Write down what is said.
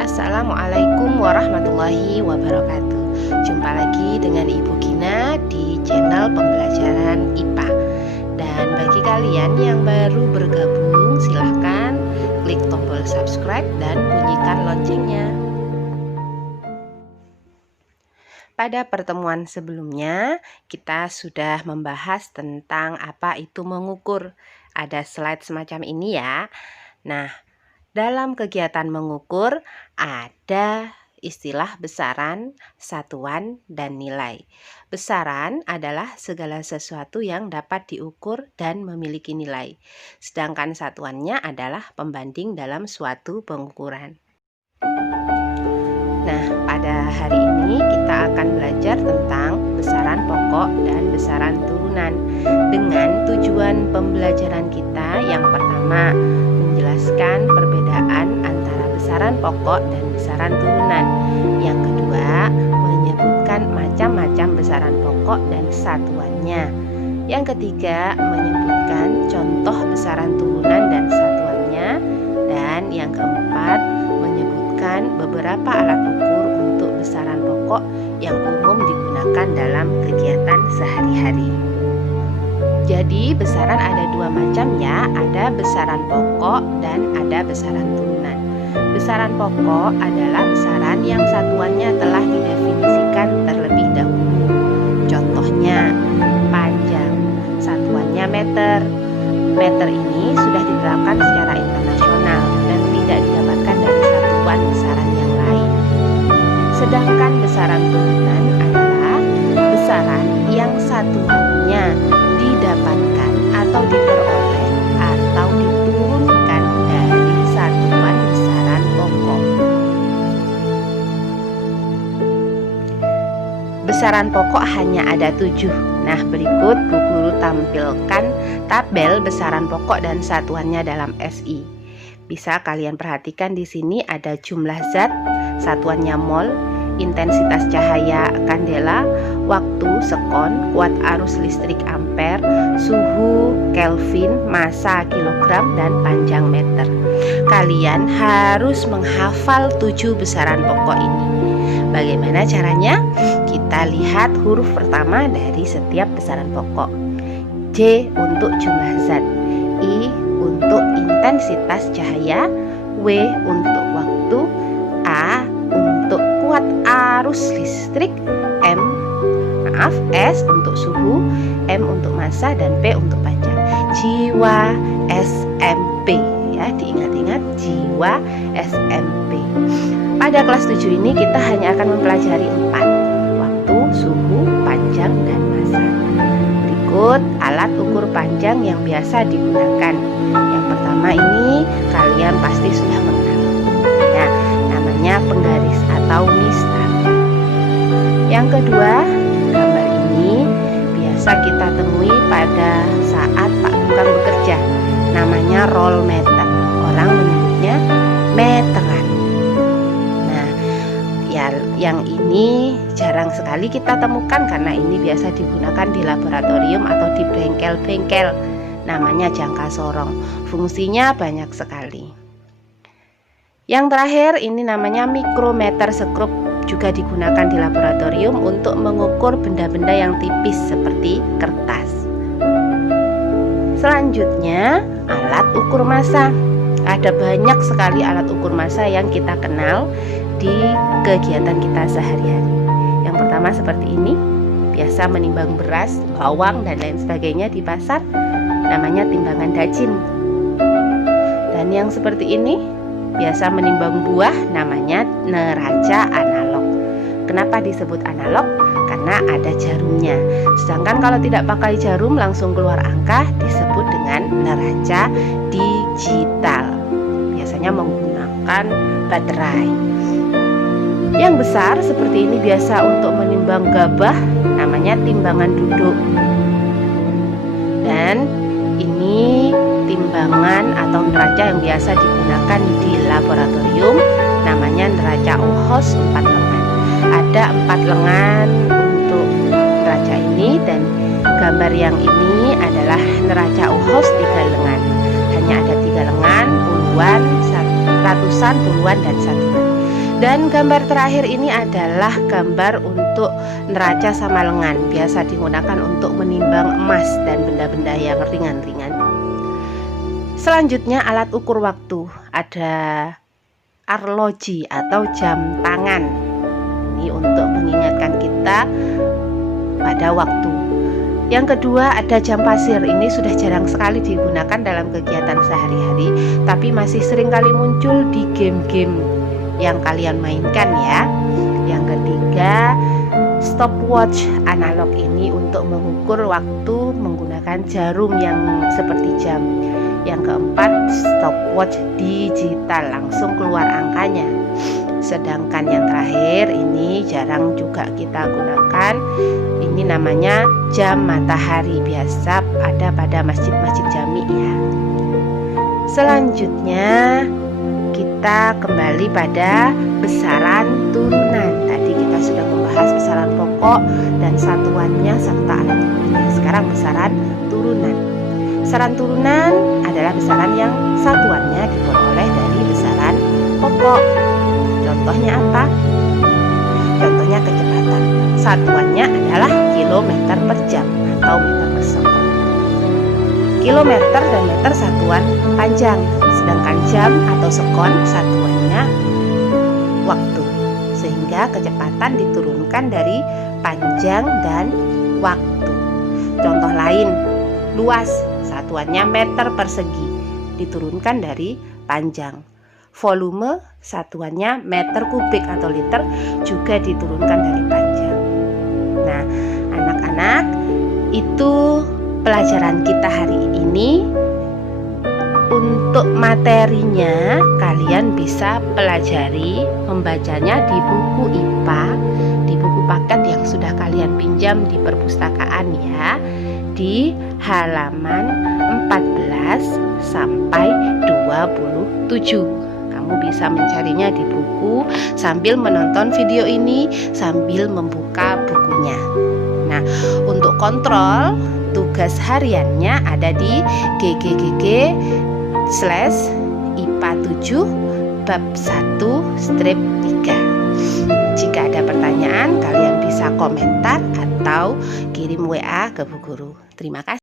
Assalamualaikum warahmatullahi wabarakatuh. Jumpa lagi dengan Ibu Gina di channel pembelajaran IPA. Dan bagi kalian yang baru bergabung, silahkan klik tombol subscribe dan bunyikan loncengnya. Pada pertemuan sebelumnya, kita sudah membahas tentang apa itu mengukur. Ada slide semacam ini ya. Nah, dalam kegiatan mengukur ada istilah besaran, satuan, dan nilai. Besaran adalah segala sesuatu yang dapat diukur dan memiliki nilai. Sedangkan satuannya adalah pembanding dalam suatu pengukuran. Nah, pada hari ini kita akan belajar tentang besaran pokok dan besaran turunan dengan tujuan pembelajaran kita yang pertama menjelaskan perbedaan antara besaran pokok dan besaran turunan. Yang kedua, menyebutkan macam-macam besaran pokok dan satuannya. Yang ketiga, menyebutkan contoh besaran turunan dan satuannya. Dan yang keempat, menyebutkan beberapa alat ukur untuk besaran pokok yang umum digunakan dalam kegiatan sehari-hari. Jadi besaran ada dua macam ya, ada besaran pokok dan ada besaran turunan. Besaran pokok adalah besaran yang satuannya telah didefinisikan terlebih dahulu. Contohnya, panjang, satuannya meter. Meter ini sudah diterapkan secara internasional dan tidak didapatkan dari satuan besaran yang lain. Sedangkan besaran turunan adalah besaran yang satuannya didapatkan atau diperoleh atau diturunkan dari satuan besaran pokok. Besaran pokok hanya ada 7. Nah, berikut Bu Guru tampilkan tabel besaran pokok dan satuannya dalam SI. Bisa kalian perhatikan di sini ada jumlah zat, satuannya mol, intensitas cahaya kandela, waktu sekon, kuat arus listrik ampere, suhu Kelvin, massa kilogram, dan panjang meter. Kalian harus menghafal 7 besaran pokok ini. Bagaimana caranya? Kita lihat huruf pertama dari setiap besaran pokok. J untuk jumlah zat, I untuk intensitas cahaya, W untuk waktu, A untuk kuat arus listrik, S untuk suhu, M untuk massa, dan P untuk panjang. Jiwa SMP ya, diingat-ingat jiwa SMP. Pada kelas 7 ini kita hanya akan mempelajari 4, waktu, suhu, panjang, dan massa. Berikut alat ukur panjang yang biasa digunakan. Yang pertama ini kalian pasti sudah mengenal ya, namanya penggaris atau mistar. Yang kedua, gambar ini biasa kita temui pada saat Pak Tukang bekerja, namanya roll meter. Orang menyebutnya meteran. Nah, ya, yang ini jarang sekali kita temukan karena ini biasa digunakan di laboratorium atau di bengkel-bengkel, namanya jangka sorong. Fungsinya banyak sekali. Yang terakhir ini namanya mikrometer sekrup, juga digunakan di laboratorium untuk mengukur benda-benda yang tipis seperti kertas. Selanjutnya, alat ukur massa. Ada banyak sekali alat ukur massa yang kita kenal di kegiatan kita sehari-hari. Yang pertama seperti ini, biasa menimbang beras, bawang, dan lain sebagainya di pasar, namanya timbangan dajin. Dan yang seperti ini, biasa menimbang buah, namanya neraca analog. Kenapa disebut analog? Karena ada jarumnya. Sedangkan kalau tidak pakai jarum langsung keluar angka, disebut dengan neraca digital. Biasanya menggunakan baterai. Yang besar seperti ini biasa untuk menimbang gabah, namanya timbangan duduk. Dan ini timbangan atau neraca yang biasa digunakan di laboratorium, namanya neraca Ohs 4 lengan. Ada 4 lengan untuk neraca ini, dan gambar yang ini adalah neraca Ohs 3 lengan. Hanya ada 3 lengan, puluhan, ratusan, puluhan, dan satuan. Dan gambar terakhir ini adalah gambar untuk neraca sama lengan, biasa digunakan untuk menimbang emas dan benda-benda yang ringan-ringan. Selanjutnya alat ukur waktu, ada arloji atau jam tangan. Ini untuk mengingatkan kita pada waktu. Yang kedua ada jam pasir. Ini sudah jarang sekali digunakan dalam kegiatan sehari-hari, tapi masih sering kali muncul di game-game yang kalian mainkan ya. Yang ketiga, stopwatch analog. Ini untuk mengukur waktu menggunakan jarum yang seperti jam. Yang keempat, stopwatch digital, langsung keluar angkanya. Sedangkan yang terakhir ini jarang juga kita gunakan. Ini namanya jam matahari, biasa ada pada masjid-masjid jami ya. Selanjutnya kita kembali pada besaran turunan. Tadi kita sudah membahas besaran pokok dan satuannya serta alat ukurnya. Sekarang besaran turunan. Besaran turunan adalah besaran yang satuannya diperoleh dari besaran pokok. Contohnya apa? Contohnya kecepatan. Satuannya adalah kilometer per jam atau meter per sekon. Kilometer dan meter satuan panjang, sedangkan jam atau sekon satuannya waktu. Sehingga kecepatan diturunkan dari panjang dan waktu. Contoh lain, luas, satuannya meter persegi, diturunkan dari panjang. Volume, satuannya meter kubik atau liter, juga diturunkan dari panjang. Nah, anak-anak, itu pelajaran kita hari ini. Untuk materinya kalian bisa pelajari membacanya di buku IPA, di buku paket yang sudah kalian pinjam di perpustakaan ya, di halaman 14 sampai 27. Kamu bisa mencarinya di buku sambil menonton video ini, sambil membuka bukunya. Nah, untuk kontrol tugas hariannya ada di gggg/IPA 7 bab 1/3. Jika ada pertanyaan, kalian bisa komentar atau kirim WA ke Bu Guru. Terima kasih.